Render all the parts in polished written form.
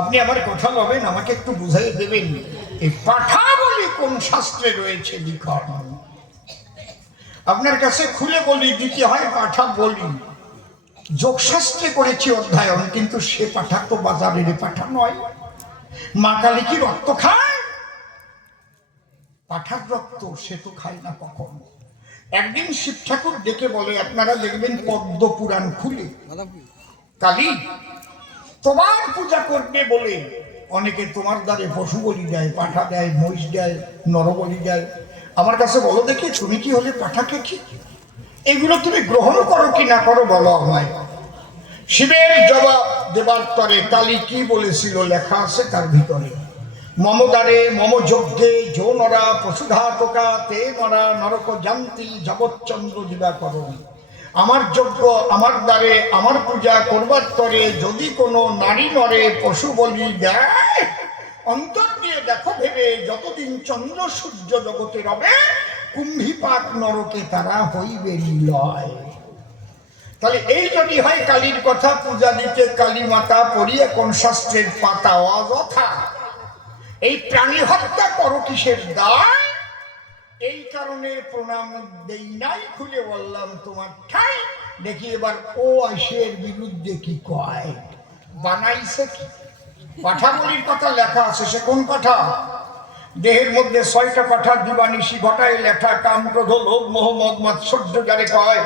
আপনি আমার কথা বলবেন, আমাকে একটু বুঝাই দেবেন এই পাঠা বলি কোন শাস্ত্রে রয়েছে লিখন? আপনার কাছে খুলে বলি দিতে হয় পাঠা বলি, যোগশাস্ত্রে করেছি অধ্যয়ন, কিন্তু সে পাঠা তো বাজারের পাঠা নয়। মা কালী কি রক্ত খায়? পাঠার রক্ত সে তো খায় না কখনো। একদিন শিব ঠাকুর ডেকে বলে, আপনারা দেখবেন পদ্ম পুরাণ খুলে, কালী তোমার পূজা করবে বলে অনেকে তোমার দ্বারে পশু বলি দেয়, পাঠা দেয়, মহিষ দেয়, নরবলি দেয়। আমার কাছে বলো দেখি, তুমি কি হলে পাঠাকে কি এগুলো তুমি গ্রহণ করো কি না করো বলো আমায়। শিবের জবাব দেবার তরে কালী কি বলেছিল লেখা আছে তার ভিতরে, মমদারে মম যজ্ঞে যো নরা পশুঘাতকা তে নরা নরক জান্তি জগৎচন্দ্র দিবাকরণ। আমার যজ্ঞ আমার দ্বারে আমার পূজা করবার তরে যদি কোনো নারী নরে পশু বলি দেয়, অন্তর দিয়ে দেখো ভেবে যতদিন চন্দ্র সূর্য জগতে রবে, কুম্ভীপাক নরকে তারা হইবে নিলয়। তাহলে এই যদি হয় কালীর কথা, পূজা দিতে কালী মাতা পড়িয়ে কোন শাস্ত্রের পাতা অযথা এই প্রাণী হত্যা করো কিসের দায়? এই কারণে প্রণাম দেই নাই, খুলে বললাম তোমার ঠাই। দেখি এবার ও আইসের বিরুদ্ধে কি কয়, বানাইছে কি? পাঠা বলির কথা লেখা আছে, সে কোন পাঠা? দেহের মধ্যে ৬টা পাঠা দিবানিশি ঘটায় লেখা, কাম ক্রোধ লোভ মোহ মদ মাৎসর্য যারে কয়।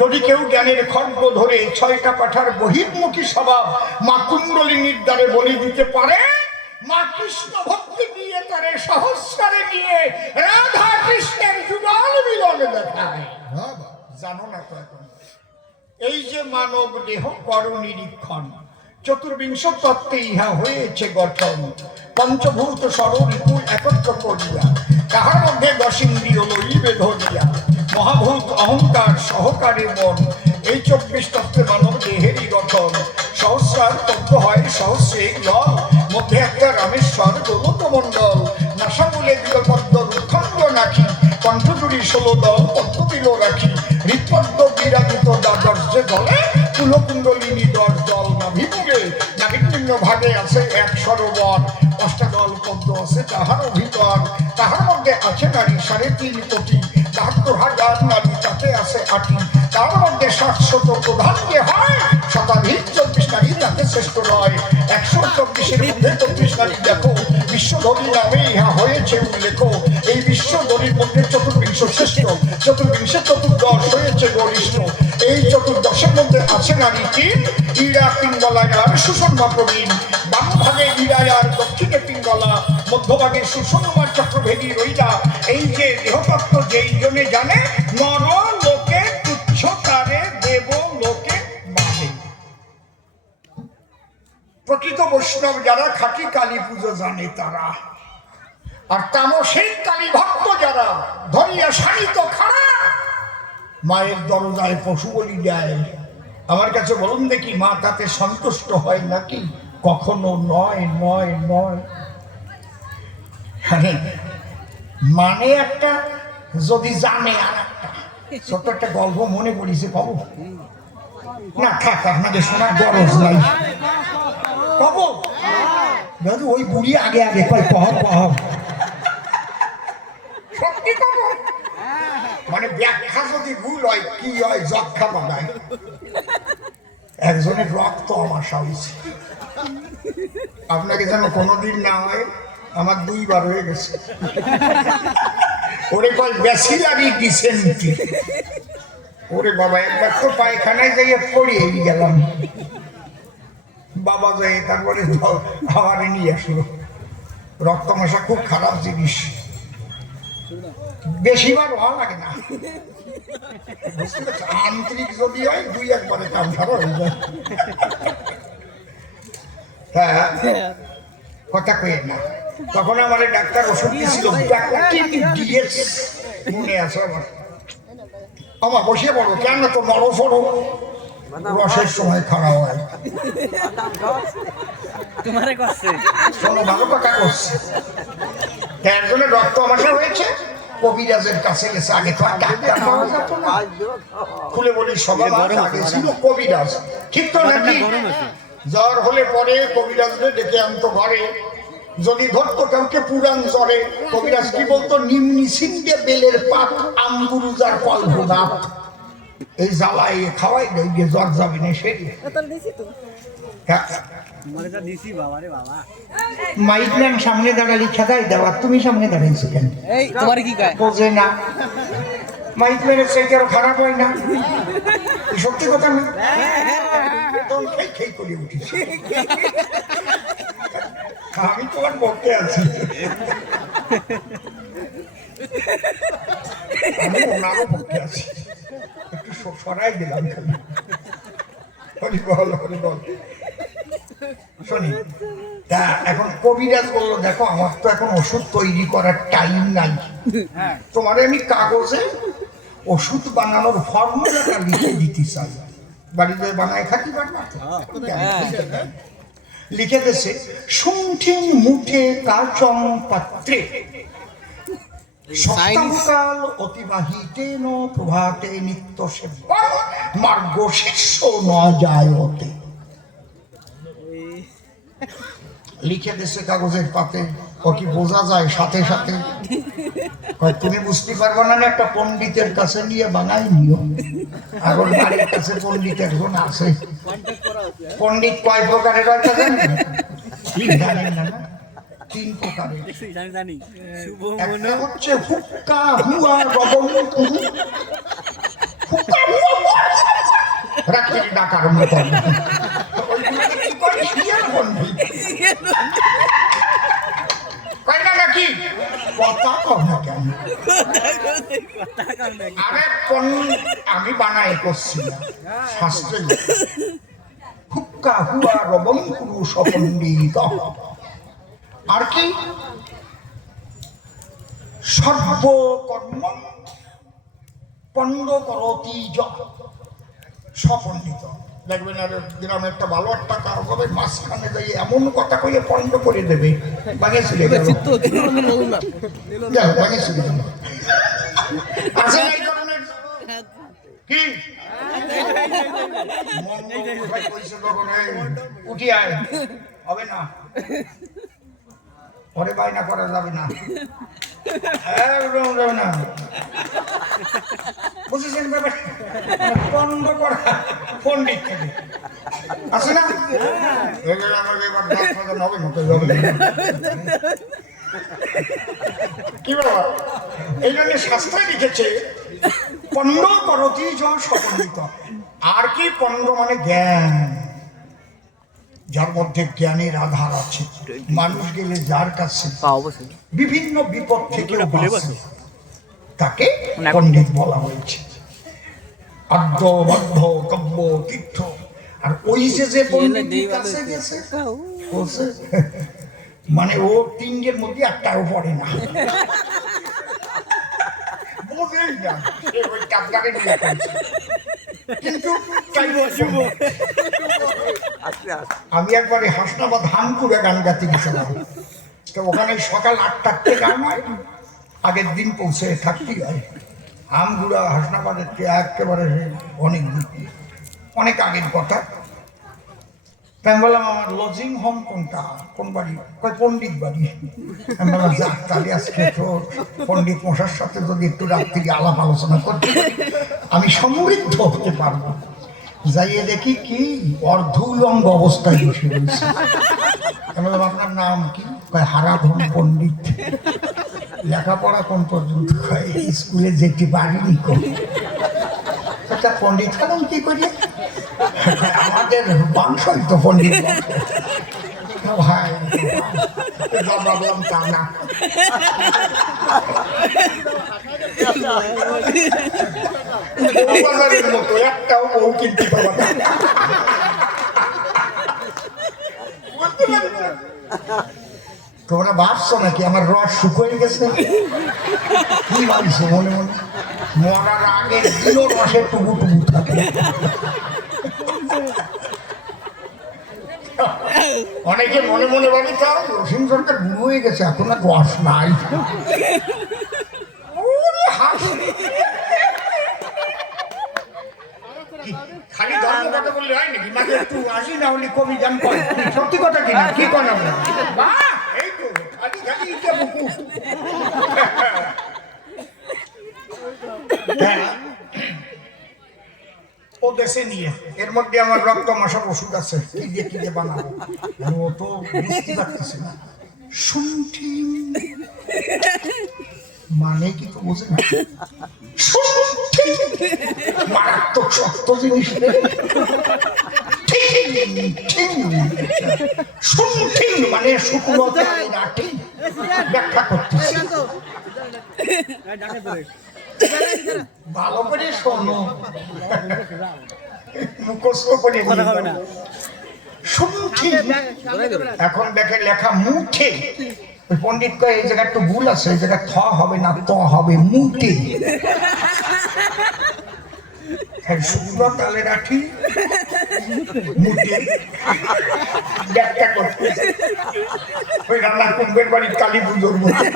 যদি কেউ জ্ঞানের খড়গ ধরে ৬টা পাঠার বহির্মুখী স্বভাব মা কুণ্ডলিনীর দ্বারে বলি দিতে পারে, মা কৃষ্ণ ভক্তি দিয়ে তারে সহস্রারে নিয়ে রাধা কৃষ্ণের যুগল মিলন দেখায়। জানো না তো এখন এই যে মানব দেহ কর নিরীক্ষণ, চতুর্বিংশ তত্ত্বে ইহা হয়েছে গঠন। পঞ্চভূত ষড়ঋতু একত্র করিয়া তাহার মধ্যে 10 ইন্দ্রিয় লইবে ধরিয়া, মহাভূত অহংকার সহকারে মন, এই 24 তত্ত্বে মানব দেহেরই গঠন। সহস্রার তত্ত্ব হয় সহস্রে জল, মধ্যে একটা রামেশ্বর গোলক মণ্ডল। নাসামূলে দিগপদ্ম রুক্ষাঙ্গ নাকি, কণ্ঠজুড়ি 16 দল পদ্ম দিল রাখি। হৃৎপদ্ম বিরাজিত দ্বাদর্শে দলে, কুলকুণ্ডলিনী 10 দল নাভিমুগে। নাভির নিম্ন ভাগে আছে 1 সরোবর, 5টা দল পদ্ম আছে তাহারও ভিতর। তাহার মধ্যে আছে নারী 3.5 কোটি, 72,000 নারী তাতে আছে 8টি। তার মধ্যে 700 প্রধান যে হয়, শতাধিক 24 নারী তাতে শ্রেষ্ঠ নয়। 124-এর মধ্যে 24 নারী দেখো, বিশ্বধরী নামে ইহা হয়েছে উল্লেখ। এই বিশ্বধরীর মধ্যে চতুর্বিংশ শ্রেষ্ঠ, চতুর্বিংশে চতুর্দশ হয়েছে গরিষ্ঠ। এই চতুর্দশের মধ্যে আছে নারী 3, ইরা পিঙ্গলায়ার সুষমা প্রবীণ। বাম ভাগে ইরায়ার, দক্ষিণে পিঙ্গলা, মধ্যভাগে সুষমা চক্রভেদী রইলা। এই যে দেহতত্ত্ব যেই জনে জানে, নর লোকে তুচ্ছ তারে দেব লোকে মানে। প্রকৃত বৈষ্ণব যারা খাঁটি কালী পুজো জানে তারা, আর তামসের কালী ভক্ত যারা ধরিয়া শানিত খাড়া মায়ের দরজায় পশু বলি দেয়। আমার কাছে বলুন দেখি, মা তাতে সন্তুষ্ট হয় নাকি? কখনো নয়, নয়, নয়। মানে একটা যদি জানে, আর একটা ছোট্ট একটা গল্প মনে পড়িছে, কব না? থাক, আপনাদের শোনার গরজ নাই। কব দাদু, ওই বুড়ি আগে আগে কয় কহ কহ, সত্যি কব। মানে ব্যাখ্যা যদি ভুল হয় কি হয়, যক্ষা বানায়। একজনের রক্ত আমার হয়েছে, আপনাকে যেন কোনোদিন না হয়, আমার 2 বার হয়ে গেছে। ওরে কয় ব্যাসিলারি ডিসেন্ট্রি। ওরে বাবা, একবার তো পায়খানায় যাইয়ে পড়িয়ে গেলাম। বাবা যাই তারপরে আমারে নিয়ে আসলো। রক্ত মশা খুব খারাপ জিনিস, বেশিবার ভালো লাগে না। আন্তরিক যদি হয় 2-1 বারে কাম সারা হয়ে যায়। হ্যাঁ, কথা কইেন না। তখন আমার ডাক্তার ওষুধ দিয়েছিল, মনে আছে আমার। আমার বসে পড়ো, কেন তো নরম পড়ো, রসের সময় খাওয়া হয়। শোনো, ভালো কথা করছে। একজনের রক্ত আমাশা হয়েছে, কবিরাজের কাছে গেছে। আগে তো ডাক্তার পাওয়া যেত না। খুলে বলি, সবার আগে ছিল কবিরাজ, ঠিক তো নাকি? জ্বর হলে পরে কবিরাজরে ডেকে আনতো ঘরে, যদি ধরতো কাউকে পুরান জ্বরে, কবিরাজ কি বলতো, নিম্নি সিন্ডে বেলের পাত আম্বুরুজার ফল ভোগাত, এই জ্বালায় খাওয়াই দেয় গিয়ে জ্বর যাবে না সেটি। মাইকম্যান সামনে দাঁড়ালি খেদাই দেওয়া, তুমি সামনে দাঁড়াইছো কেন? তোমার কি কয়? বোঝে না মাইকম্যানের চাইতে আরো খারাপ হয় না, সত্যি কথা না? খেই খেই করে উঠিস, আমি তোমার পক্ষে আছি, আমি ওনারও পক্ষে আছি, একটু সরাই দিলাম খালি। হরি বল হরি বল। শোনি, তা এখন কবিরাজ বললো দেখো আমার তো এখন ওষুধ তৈরি করার টাইম নাই, তোমারে আমি কাগজে ওষুধ বানানোর ফর্মুলাটা লিখে দিতে চাই, বাড়িতে বানায় খাতি পারবা? লিখে দিয়েছে, শুনঠিন মুঠে কাচং পাত্রে সপ্তাহকাল অতিবাহিতেন প্রভাতে নিত্য সেবা মার্গ শিষ্য ন যায়তে। লিখে দিয়েছে কাগজের পাতে, ও কি বোঝা যায় সাথে সাথে? তুমি বুঝতে পারবো না, একটা পণ্ডিতের কাছে নিয়ে বানাই নিও। এখন বাড়ির কাছে পণ্ডিত একজন আছে। পণ্ডিত কয় প্রকারের হয় জানেন না? 3 প্রকারের। একটা হচ্ছে হুক্কা হুয়া গবন্তু, হুক্কা হুয়া রাত্রি ডাক আরম্ভ করবে, নাকি কথা কম না কেন? আরে আমি বানাই করছি না, শাস্ত্রে হুক্কা হুয়া রবঙ্কুরু সপণ্ডিত। আর কি সর্বকর্ম পণ্ড করতি সপণ্ডিত। দেখবেন আর গ্রামে একটা ভালো একটা কাজ হবে, মাঝখানে যাই এমন কথা কইয়ে পণ্ড করে দেবে, ভাঙে ছিঁড়ে গেল, ভাঙে ছিঁড়ে গেল। আছে এই ধরনের কি উঠি আয় হবে না, পরে বাইনা করা যাবে না, যাবে না, বুঝেছেন ব্যাপার? পণ্ড করা পণ্ডিত থেকে আছে না? কি বাবা, এই জন্য শাস্ত্রে লিখেছে পণ্ড করতি সপণ্ডিত। আর কি পণ্ড মানে জ্ঞান, যার মধ্যে জ্ঞানের আধার আছে, মানুষ গেলে যার কাছে বিভিন্ন বিপদ থেকে বাঁচে তাকে পণ্ডিত বলা হয়েছে। আদ্য বদ্ধ কব্য তীর্থ। আর ওই যে পণ্ডিতের কাছে গেছে মানে ও 3 মধ্যে একটাও পড়ে না, বোঝেই না, ওই কাপড়ে নিয়ে পড়ছে। কিন্তু আমি একবারে হাসনাবাদ হামকুড়ে গান গাতে গেছিলাম, তো ওখানে সকাল 8টাতে গান হয়, আগের দিন পৌঁছে থাকতেই হয়। আমগুড়া হাসনাবাদের একেবারে অনেক অনেক আগের কথা। তাই আমি বললাম আমার লজিং হোম কোনটা, কোন বাড়ি? কয় পণ্ডিত বাড়ি। আমি বললাম যাক, তাহলে আজকে তো পণ্ডিত মশার সাথে যদি একটু রাত থেকে আলাপ আলোচনা করতে আমি সমৃদ্ধ হতে পারবো। যাইয়ে দেখি কি অর্ধউলঙ্গ অবস্থায় বসে রয়েছে। আমি বললাম আপনার নাম কি? কয় হারাধন পণ্ডিত। লেখাপড়া কোন পর্যন্ত? কয় স্কুলে যেতে পারিনি। পণ্ডিত হলাম কি করি? আমাদের বংশই তো পণ্ডিত ভাই, ভাবলাম তা না। মতো একটাও বউ কিনতে পারবো না। তোমরা ভাবছো নাকি আমার রস শুকিয়ে গেছে? কি ভাবছো মনে মনে? মরার আগের দিনও রসের টুকু টুকু থাকে। অনেকে মনে মনে ভাবি তাও রসিম সরকার বুড়ো হয়ে গেছে, এখন আর রস নাই। খালি ধর্ম কথা বললে হয় নাকি? একটু আসি না হলে কবি গান করে সত্যি কথা কিনা কি করেন আমরা বাহ এই তো খালি খালি ইটা বুকু ও দেশে নিয়ে এর মধ্যে আমার রক্ত মশার ওষুধ আছে কি দিয়ে বানাবো ও তো বুঝতে পারতেছে না শুনছি মানে কি তো বোঝে না মারাত্মক শক্ত জিনিস মানে শুকনো ব্যাখ্যা করতেছি ভালো করে শোনো মুখস্থ করে শুনছি এখন দেখে লেখা মুঠে পণ্ডিত কয় এই জায়গা একটু ভুল আছে এই জায়গা থ হবে না ত হবে মুঠে শুকনো তালে রাখি মুঠে ব্যাখ্যা করতে ওই রান্না কুম্ভের বাড়ির কালী পুজোর মধ্যে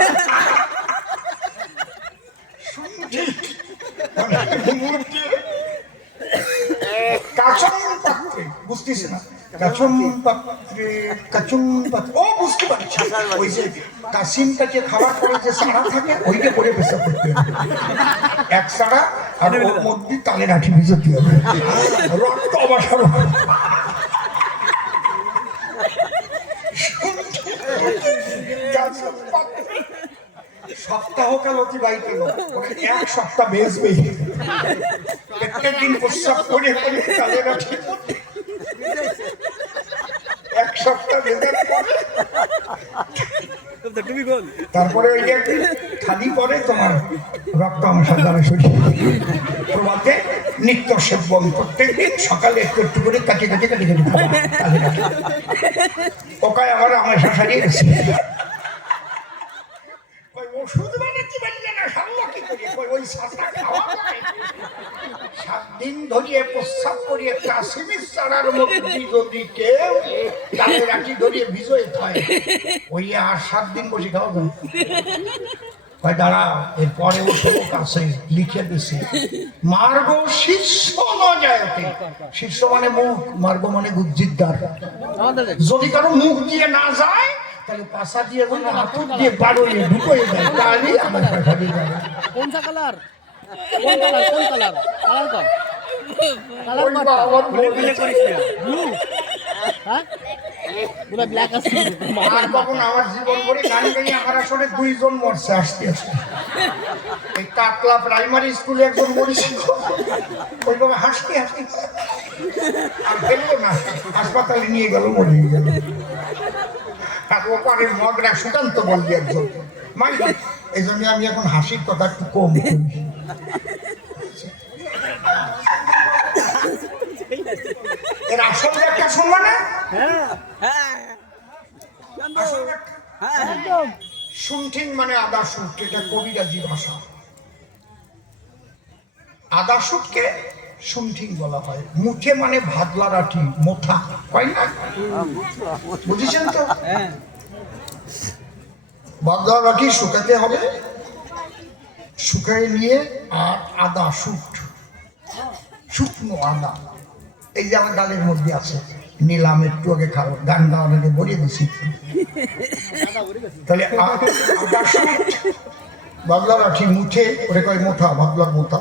কাচন পাত্রে বুঝতেছি না কাচন পাত্রে কাচন পাত্রে ও বুঝতে পারছি ওই যে কাসিম কাছে খাবার পরে যে সাড়া থাকে ওইটা করে পেশা করতে হবে এক সাড়া আর ওর মধ্যে তালে রাখি ভিজতে হবে রক্ত অবসর সপ্তাহকাল অতিবাহিত এক সপ্তাহ বেসবে প্রত্যেক দিন প্রস্রাব করে করে তালে রাখি এক সপ্তাহ বেজার পরে তারপরে ওই যে খালি পরে তোমার রক্ত আমার দ্বারা শরীর প্রভাতে নিত্য সেবন প্রত্যেক দিন সকালে একটু একটু করে কাটি কাটি কাটি কাটি ওকায় আবার আমার শাসারিয়ে গেছে ওষুধ বানাতে পারলে না সামলা কি করি ওই সাথা খাওয়া 7 দিন ধরিয়ে প্রস্রাব করিয়ে কাশ্মীর চারার মধ্যে যদি কেউ তাদের রাখি ধরিয়ে ভিজয়ে খায় ওই আর 7 দিন বসে খাওয়া যায় ভাই দাঁড়া এরপরে ও শোক আছে লিখে দিছে মার্গ শীর্ষ ন যায়তে শীর্ষ মানে মুখ মার্গ মানে গুজ্জিদ্দার যদি কারো মুখ দিয়ে না যায় তাহলে পাশা দিয়ে কোনো হাতুর দিয়ে বাড়িয়ে ঢুকিয়ে দেয় তাহলেই আমার পাশা দিয়ে যাবে কোন কালার কোন কালার কোন কালার কালার কর কালার কর আমার বলে করিস না ব্লু হ্যাঁ পুরো ব্ল্যাক আছে আর কখন আমার জীবন ভরে গান গাইয়ে আমার আসলে 2 জন মরছে আসতে আসতে এই টাকলা প্রাইমারি স্কুলে একজন মরেছে ওই বাবা হাসতে হাসতে আর গেলো না হাসপাতালে নিয়ে গেল মরে গেল আর ওপারে মগরা সুকান্ত বললি একজন মাই এই জন্য আমি এখন হাসির কথা একটু কম করি এর আসল ব্যাখ্যা শুনবো না শুনঠিন মানে আদা সুট এটা কবিরাজি ভাষা আদা সুটকে শুনঠিন বলা হয় মুঠে মানে ভাদলা রাঠি মোথা হয় না বুঝেছেন তো ভাদলা রাঠি শুকাতে হবে শুকাই নিয়ে আর আদা সুট শুকনো আদা এই যে আমার গালের মধ্যে আছে নিলাম একটু আগে খাবো গান গাওয়ানোকে বলিয়ে দিচ্ছি তাহলে আদা সুট ভাদলা রাঠি মুঠে ওরে কয় মোথা ভাদলার মোথা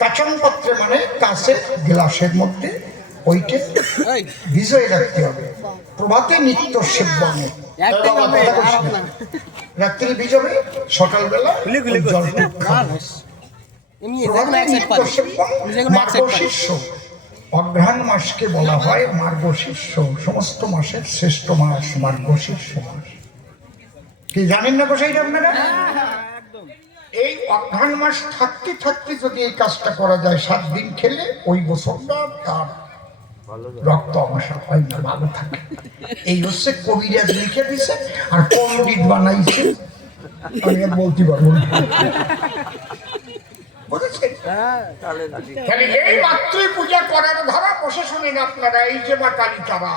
কাঁচন পাত্রে মানে কাছে গ্লাসের মধ্যে ওইটা ভিজিয়ে রাখতে হবে প্রভাতে নিত্য সেবনে রাত্রি ভিজাবে সকালবেলা মার্গশীর্ষ অঘ্রাণ মাসকে বলা হয় মার্গশীর্ষ সমস্ত মাসের শ্রেষ্ঠ মাস মার্গশীর্ষ মাস কি জানেন না গোসাইরা আপনারা এই অঘ্রাণ মাস থাকতে থাকতে যদি এই কাজটা করা যায় 7 দিন খেলে ওই বছরটা তার রক্ত অবসর হয় না ভালো থাকে এই হচ্ছে কবিরাজ লিখে দিছে আর পণ্ডিত বানাইছে আমি আর বলতে পারবো না বুঝেছেন এই মাতৃ পূজা করার ধারা বসে শুনেন আপনারা এই যে মা কালী তারা